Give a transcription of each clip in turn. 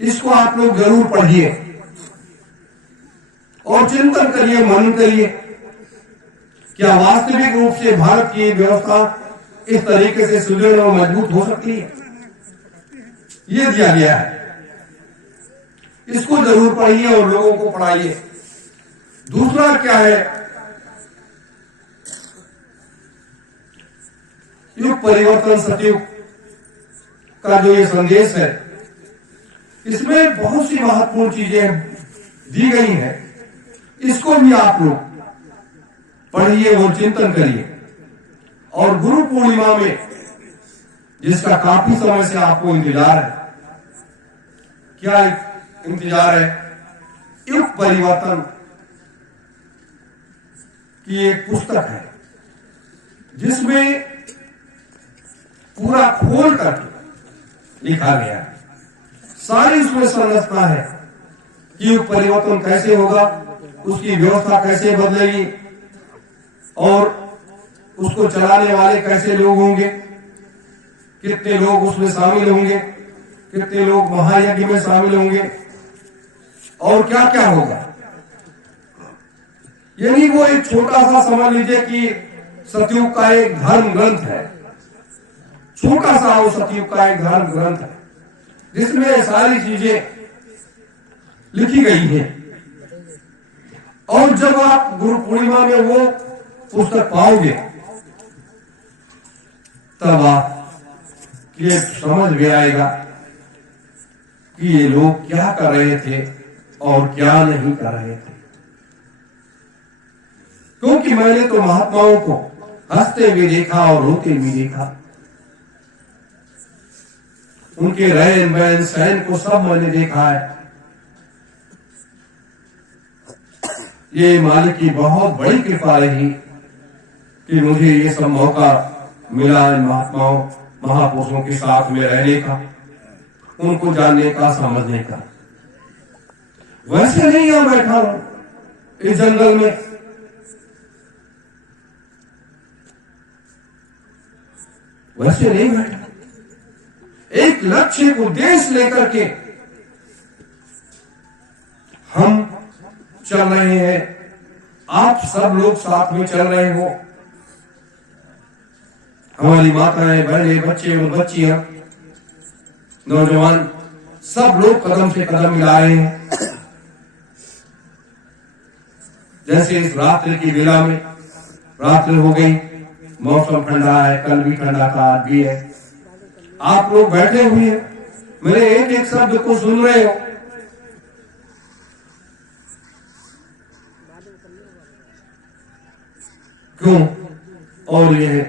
इसको आप लोग जरूर पढ़िए और चिंतन करिए, मनन करिए, क्या वास्तविक रूप से भारत की व्यवस्था इस तरीके से सुदृढ़ और मजबूत हो सकती है? ये दिया गया है, इसको जरूर पढ़िए और लोगों को पढ़ाइए। दूसरा क्या है, युग परिवर्तन सतयुग का जो ये संदेश है, इसमें बहुत सी महत्वपूर्ण चीजें दी गई हैं। इसको भी आप लोग पढ़िए और चिंतन करिए। और गुरु पूर्णिमा में, जिसका काफी समय से आपको इंतजार है, क्या इंतजार है? युग परिवर्तन की एक पुस्तक है जिसमें पूरा खोल करके लिखा गया है, सारी उसमें संरचना है कि युग परिवर्तन कैसे होगा, उसकी व्यवस्था कैसे बदलेगी और उसको चलाने वाले कैसे लोग होंगे, कितने लोग उसमें शामिल होंगे, कितने लोग महायज्ञ में शामिल होंगे और क्या क्या होगा। यानी वो एक छोटा सा समझ लीजिए कि सतयुग का एक धर्म ग्रंथ है, छोटा सा वो सतयुग का एक धर्म ग्रंथ है जिसमें सारी चीजें लिखी गई हैं। और जब आप गुरु पूर्णिमा में वो पुस्तक पाओगे तब आप ये समझ में आएगा कि ये लोग क्या कर रहे थे और क्या नहीं कर रहे थे। क्योंकि मैंने तो महात्माओं को हंसते भी देखा और रोते भी देखा, उनके रहन बहन सहन को सब मैंने देखा है। ये मालिक की बहुत बड़ी कृपा रही कि मुझे ये सब मौका मिला इन महात्माओं महापुरुषों के साथ में रहने का, उनको जानने का, समझने का। वैसे नहीं यहां बैठा हूं इस जंगल में, वैसे नहीं बैठा, एक लक्ष्य उद्देश्य लेकर के हम चल रहे हैं। आप सब लोग साथ में चल रहे हो, हमारी माताएं, बहनें, बच्चे और बच्चियां, नौजवान, सब लोग कदम से कदम मिला रहे हैं। जैसे इस रात्रि की वेला में, रात्रि हो गई, मौसम ठंडा है, कल भी ठंडा था, आज भी है, आप लोग बैठे हुए हैं, मेरे एक एक शब्द को सुन रहे हो। क्यों? और यह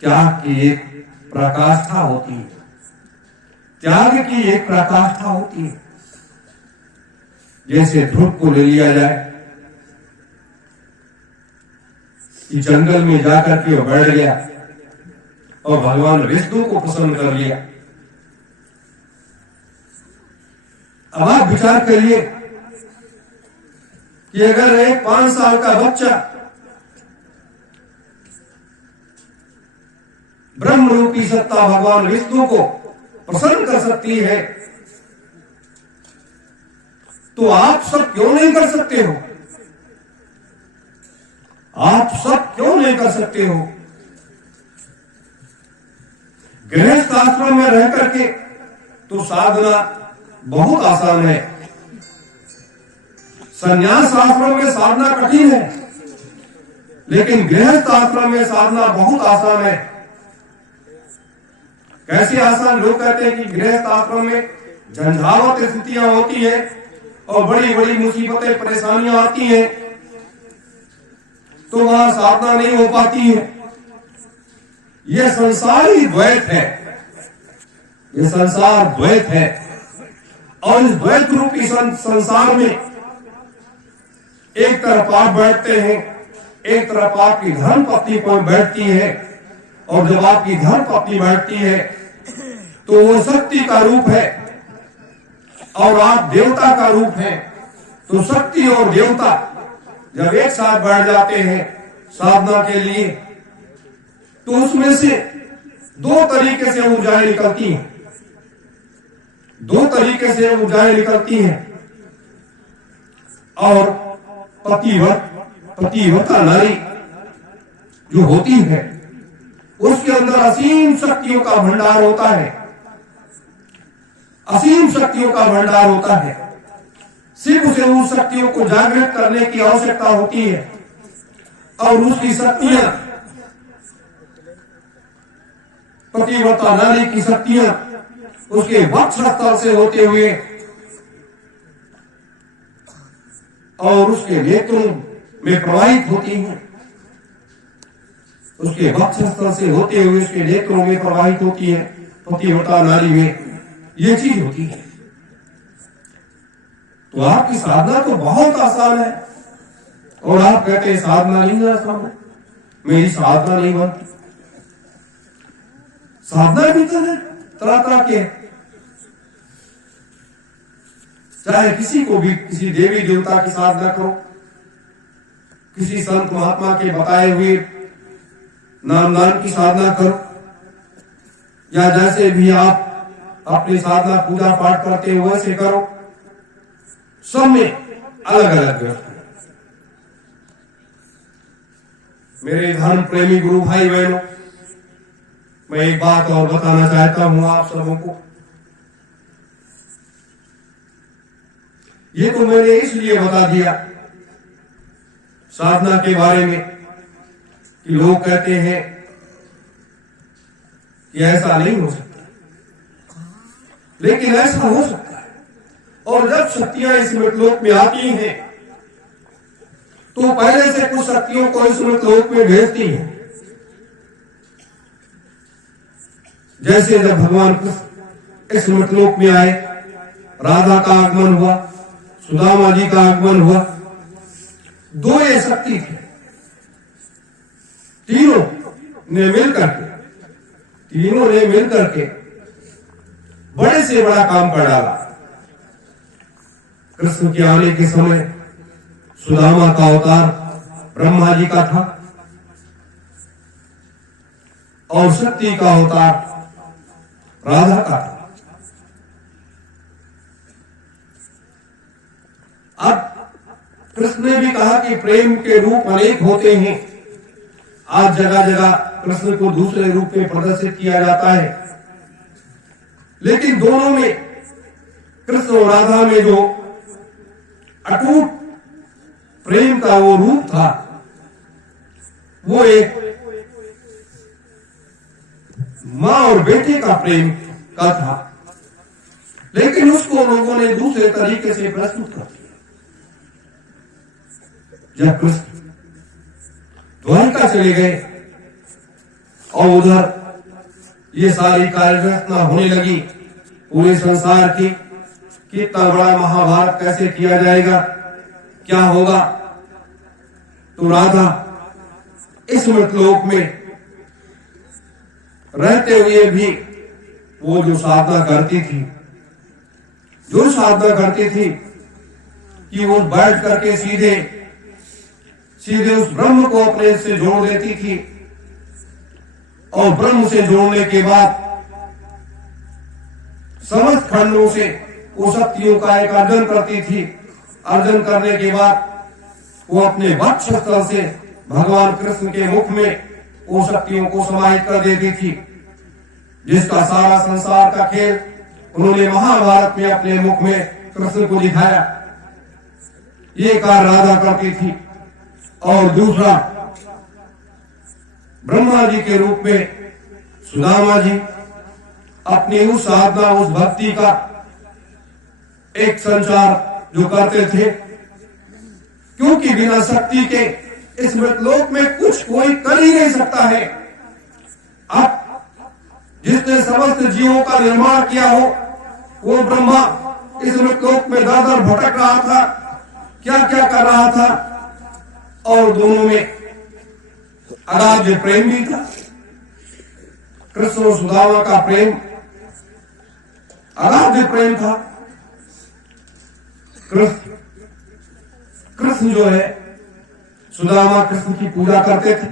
त्याग की एक प्रकाष्ठा होती है, त्याग की एक प्रकाष्ठा होती है। जैसे ध्रुव को ले लिया जाए कि जंगल में जाकर के वो बैठ गया और भगवान विष्णु को प्रसन्न कर लिया। अब आप विचार करिए कि अगर एक 5 साल का बच्चा ब्रह्म रूपी सत्ता भगवान विष्णु को प्रसन्न कर सकती है, तो आप सब क्यों नहीं कर सकते हो? आप सब क्यों नहीं कर सकते हो? गृहस्थ आश्रम में रह करके तो साधना बहुत आसान है, संन्यास आश्रम में साधना कठिन है, लेकिन गृहस्थ आश्रम में साधना बहुत आसान है। कैसे आसान? लोग कहते हैं कि गृहस्थ आश्रम में झंझावत स्थितियां होती हैं और बड़ी बड़ी मुसीबतें परेशानियां आती हैं, तो वहां साधना नहीं हो पाती है। यह संसारी द्वैत है, यह संसार द्वैत है, और इस द्वैत रूपी संसार में एक तरफ आप बैठते हैं, एक तरफ आपकी धर्म पत्नी पर बैठती है, और जब आपकी धर्म पत्नी बैठती है तो वो शक्ति का रूप है और आप देवता का रूप है। तो शक्ति और देवता जब एक साथ बैठ जाते हैं साधना के लिए, तो उसमें से 2 तरीके से ऊर्जाएं निकलती हैं, 2 तरीके से ऊर्जाएं निकलती हैं और पतिव्रता नारी जो होती है उसके अंदर असीम शक्तियों का भंडार होता है, असीम शक्तियों का भंडार होता है। सिर्फ उसे उन शक्तियों को जागृत करने की आवश्यकता होती है और उसकी शक्तियां, पतिव्रता नारी की शक्तियां उसके वक्षस्थल से होते हुए और उसके नेत्रों में प्रवाहित होती हैं, उसके वक्षस्थल से होते हुए उसके नेत्रों में प्रवाहित होती है। पतिव्रता नारी में ये चीज होती है। तो आपकी साधना तो बहुत आसान है और आप कहते हैं साधना नहीं आसान है, मेरी साधना नहीं बनती। साधना भी तो है तरह तरह के, चाहे किसी को भी, किसी देवी देवता की साधना करो, किसी संत महात्मा के बताए हुए नामदान की साधना करो, या जैसे भी आप अपनी साधना पूजा पाठ करते हो वैसे करो, सब में अलग अलग व्यवस्था है। मेरे धर्म प्रेमी गुरु भाई बहनों, मैं एक बात और बताना चाहता हूं आप सबों को। ये तो मैंने इसलिए बता दिया साधना के बारे में कि लोग कहते हैं कि ऐसा नहीं हो सकता, लेकिन ऐसा हो सकता है। और जब शक्तियां इस मृतलोक में आती हैं तो पहले से कुछ शक्तियों को इस मृतलोक में भेजती हैं। जैसे जब भगवान कृष्ण इस मृतलोक में आए, राधा का आगमन हुआ, सुदामा जी का आगमन हुआ, दो ये शक्ति थे, तीनों ने मिलकर के बड़े से बड़ा काम कर डाला। कृष्ण के आने के समय सुदामा का अवतार ब्रह्मा जी का था और शक्ति का अवतार राधा का था। अब कृष्ण ने भी कहा कि प्रेम के रूप अनेक होते हैं। आज जगह जगह कृष्ण को दूसरे रूप में प्रदर्शित किया जाता है, लेकिन दोनों में, कृष्ण और राधा में जो अटूट प्रेम का वो रूप था, वो एक मां और बेटे का प्रेम का था, लेकिन उसको लोगों ने दूसरे तरीके से प्रस्तुत कर दिया। जब कृष्ण द्वारका चले गए और उधर ये सारी कार्यरचना होने लगी पूरे संसार की, कितना बड़ा महाभारत कैसे किया जाएगा, क्या होगा, तो राधा इस मृतलोक में रहते हुए भी वो जो साधना करती थी कि वो बैठ करके सीधे उस ब्रह्म को अपने से जोड़ देती थी और ब्रह्म से जोड़ने के बाद समस्त खंडों से वो शक्तियों का एक अर्जन करती थी। अर्जन करने के बाद वो अपने वक्षस्थल से भगवान कृष्ण के मुख में वो शक्तियों को समाहित कर देती थी, जिसका सारा संसार का खेल उन्होंने महाभारत में अपने मुख में कृष्ण को दिखाया। ये कार्य राधा करती थी और दूसरा ब्रह्मा जी के रूप में सुदामा जी अपनी उस साधना, उस भक्ति का एक संचार जो करते थे, क्योंकि बिना शक्ति के इस मृतलोक में कुछ कोई कर ही नहीं सकता है। अब जिसने समस्त जीवों का निर्माण किया हो वो ब्रह्मा इस मृतलोक में दर दर भटक रहा था, क्या क्या कर रहा था, और दोनों में अगाध प्रेम भी था। कृष्ण और सुदामा का प्रेम अगाध प्रेम था। कृष्ण जो है, सुदामा कृष्ण की पूजा करते थे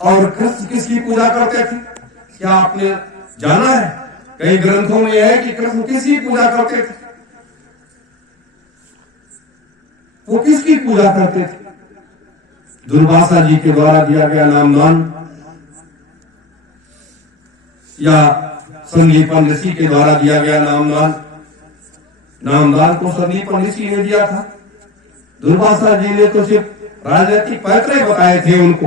और कृष्ण किसकी पूजा करते थे, क्या आपने जाना है? कई ग्रंथों में है कि कृष्ण किसकी पूजा करते थे, वो किसकी पूजा करते थे? दुर्वासा जी के द्वारा दिया गया नामदान या संदीपन ऋषि के द्वारा दिया गया नामदान। नामदान को संदीपन ऋषि ने दिया था। दुर्वासा जी ने तो सिर्फ राजनीतिक पैतरे बताए थे उनको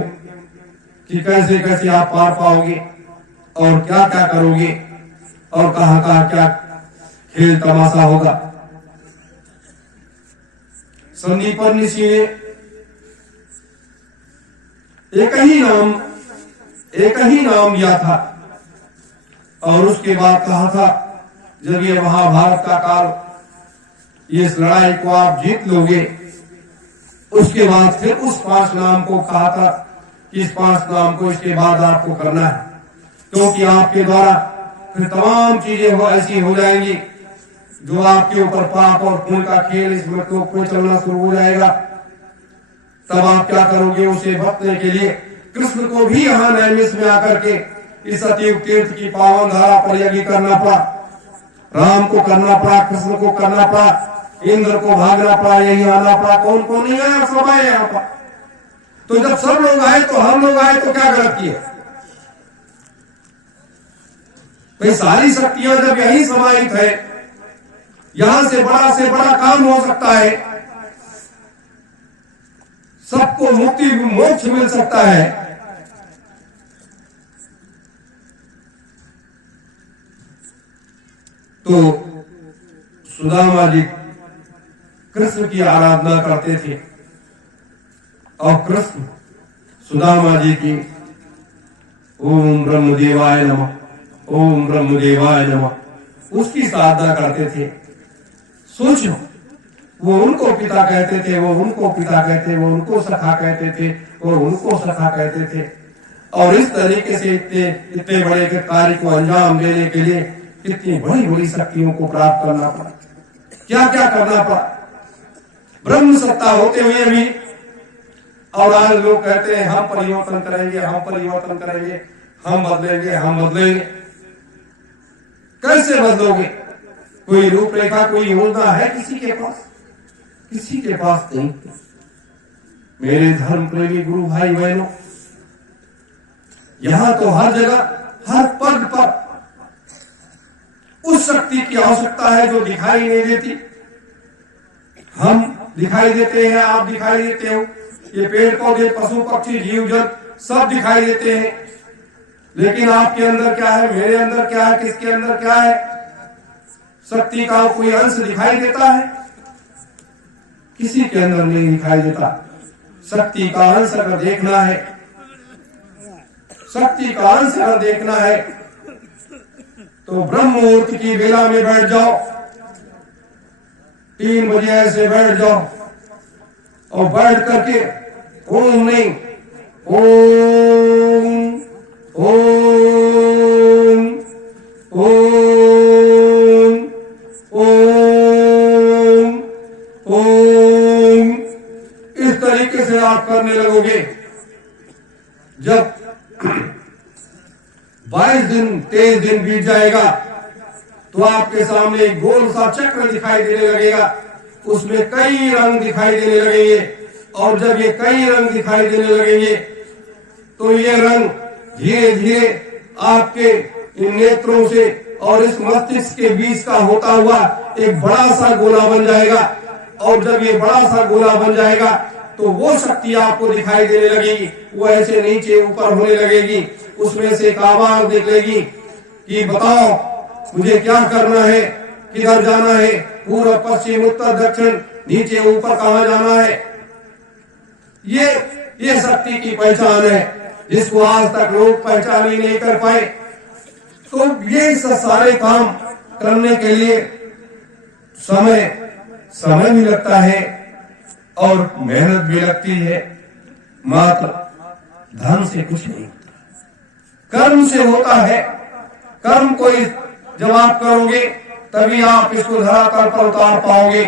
कि कैसे कैसे आप पार पाओगे और क्या क्या करोगे और कहां कहां क्या खेल तमाशा होगा। संदीपन ऋषि ने एक ही नाम दिया था और उसके बाद कहा था जब ये महाभारत का काल इस लड़ाई को आप जीत लोगे, उसके बाद फिर उस 5 नाम को कहा था कि इस 5 नाम को इसके बाद आपको करना है, क्योंकि आपके द्वारा फिर तमाम चीजें ऐसी हो जाएंगी जो आपके ऊपर पाप और पुण्य का खेल इस मृतलोक में चलना शुरू हो जाएगा। तब आप क्या करोगे? उसे बचने के लिए कृष्ण को भी यहाँ नैमिष में आकर के इस सतयुग तीर्थ की पावन धारा पर यज्ञ करना पड़ा, राम को करना पड़ा, कृष्ण को करना पड़ा, इंद्र को भागना पड़ा, यही आना पड़ा। कौन कौन नहीं आया? सब आए यहाँ पर। तो जब सब लोग आए तो हम लोग आए तो क्या गलत किए? भाई सारी शक्तियां जब यही समाहित है, यहां से बड़ा काम हो सकता है, सबको मुक्ति मोक्ष मिल सकता है, तो सुदामा जी कृष्ण की आराधना करते थे और कृष्ण सुदामा जी की ओम ब्रह्मदेवाय नमः, ओम ब्रह्मदेवाय नमः उसकी साधना करते थे। सोचो, वो उनको पिता कहते थे, वो उनको पिता कहते, वो उनको सखा कहते थे, वो उनको सखा कहते थे। और इस तरीके से इतने बड़े कार्य को अंजाम देने के लिए इतनी बड़ी बड़ी शक्तियों को प्राप्त करना पड़ा, क्या क्या करना पड़ा, ब्रह्म सत्ता होते हुए भी। और आज लोग कहते हैं हम परिवर्तन करेंगे, हम परिवर्तन करेंगे, हम बदलेंगे, हम बदलेंगे। कैसे बदलोगे? कोई रूपरेखा, कोई योजना है किसी के पास? किसी के पास नहीं। मेरे धर्म प्रेमी गुरु भाई बहनों, यहां तो हर जगह हर पग पर उस शक्ति की आवश्यकता है जो दिखाई नहीं देती। हम दिखाई देते हैं, आप दिखाई देते हो, ये पेड़ पौधे, पशु पक्षी, जीव जंतु सब दिखाई देते हैं, लेकिन आपके अंदर क्या है, मेरे अंदर क्या है, किसके अंदर क्या है? शक्ति का कोई अंश दिखाई देता है? किसी के अंदर नहीं दिखाई देता। शक्ति का अंश अगर देखना है, शक्ति का अंश अगर देखना है तो ब्रह्म मुहूर्त की बेला में बैठ जाओ, 3 बजे ऐसे बैठ जाओ और बैठ करके ओम नहीं, ओम ओम ओम ओम ओम इस तरीके से आप करने लगोगे। जब 22 दिन 23 दिन बीत जाएगा तो आपके सामने एक गोल सा चक्र दिखाई देने लगेगा, उसमें कई रंग दिखाई देने लगेंगे। और जब ये कई रंग दिखाई देने लगेंगे तो ये रंग धीरे धीरे आपके इन नेत्रों से और इस मस्तिष्क के बीच का होता हुआ एक बड़ा सा गोला बन जाएगा। और जब ये बड़ा सा गोला बन जाएगा तो वो शक्ति आपको दिखाई देने लगेगी, वो ऐसे नीचे ऊपर होने लगेगी। उसमें से एक आवाज निकलेगी कि बताओ मुझे क्या करना है, किधर जाना है, पूर्व पश्चिम उत्तर दक्षिण नीचे ऊपर कहां जाना है। ये शक्ति की पहचान है जिसको आज तक लोग पहचान ही नहीं कर पाए। तो ये सारे काम करने के लिए समय भी लगता है और मेहनत भी लगती है, मात्र धन से कुछ नहीं, कर्म से होता है। कर्म को जब आप करोगे तभी आप इसको धरातल पर उतार पाओगे।